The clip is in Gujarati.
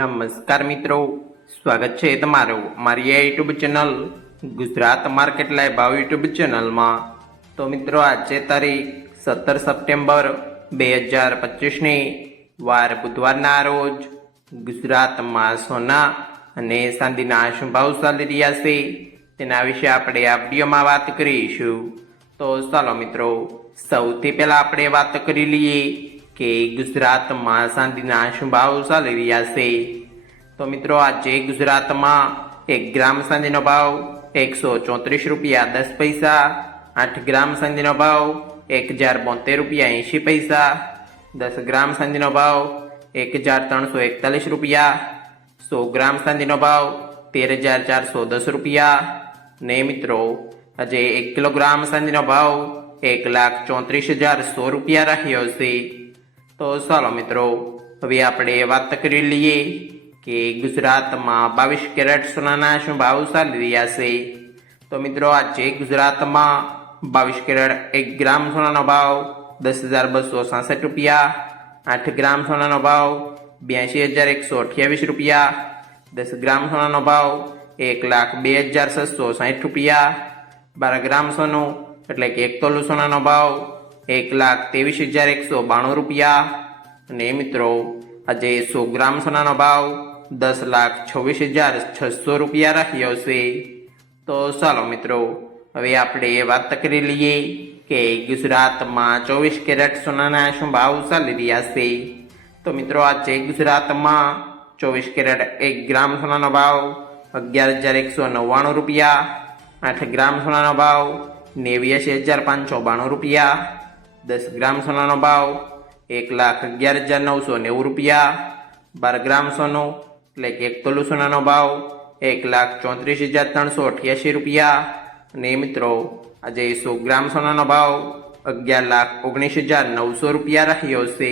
નમસ્કાર મિત્રો, સ્વાગત છે તમારું મારી આ YouTube channel Gujarat market live ભાવ યુટ્યુબ ચેનલમાં। તો મિત્રો, આજે તારીખ 17 સપ્ટેમ્બર 2025ની વાર બુધવારના રોજ ગુજરાતમાં સોના અને ચાંદીના શું ભાવ ચાલી રહ્યા છે તેના વિશે આપણે આ વિડીયોમાં વાત કરીશું। તો ચાલો મિત્રો, સૌથી પહેલા આપણે વાત કરી લઈએ કે ગુજરાતમાં ચાંદીના શું ભાવ ચાલી રહ્યા છે। તો મિત્રો, આજે ગુજરાતમાં 1 ગ્રામ ચાંદીનો ભાવ 134 રૂપિયા 10 પૈસા, 8 ગ્રામ ચાંદીનો ભાવ 1072 રૂપિયા 80 પૈસા, 10 ગ્રામ ચાંદીનો ભાવ 1341 રૂપિયા, 100 ગ્રામ ચાંદીનો ભાવ 13410 રૂપિયા ને મિત્રો, આજે 1 કિલોગ્રામ ચાંદીનો ભાવ 1,34,100 રૂપિયા રહ્યો છે। તો ચાલો મિત્રો, હવે આપણે વાત કરી લઈએ કે ગુજરાતમાં 22 કેરેટ સોનાના શું ભાવ ચાલી રહ્યા છે। તો મિત્રો, આજે ગુજરાતમાં 22 કેરેટ 1 ગ્રામ સોનાનો ભાવ 10,266 રૂપિયા, 8 ગ્રામ સોનાનો ભાવ 82,128 રૂપિયા, 10 ગ્રામ સોનાનો ભાવ 1,02,660 રૂપિયા, 12 ગ્રામ સોનું એટલે કે 1 તોલું સોનાનો ભાવ 1,23,192 રૂપિયા અને મિત્રો, આજે 100 ગ્રામ સોનાનો ભાવ 10,26,600 રૂપિયા રહ્યો છે। તો ચાલો મિત્રો, હવે આપણે વાત કરી લઈએ કે ગુજરાતમાં 24 કેરેટ સોનાના શું ભાવ ચાલી રહ્યા છે। તો મિત્રો, આજે ગુજરાતમાં 24 કેરેટ 1 ગ્રામ સોનાનો ભાવ 11,199 રૂપિયા, 8 ગ્રામ સોનાનો ભાવ 89,592 રૂપિયા, 10 ગ્રામ સોનાનો ભાવ 1,11,990 રૂપિયા, 12 ગ્રામ સોનું એટલે કે 1 તોલું સોનાનો ભાવ 1,34,388 રૂપિયા અને મિત્રો, આજે 100 ગ્રામ સોનાનો ભાવ 11,19,900 રૂપિયા રહ્યો છે।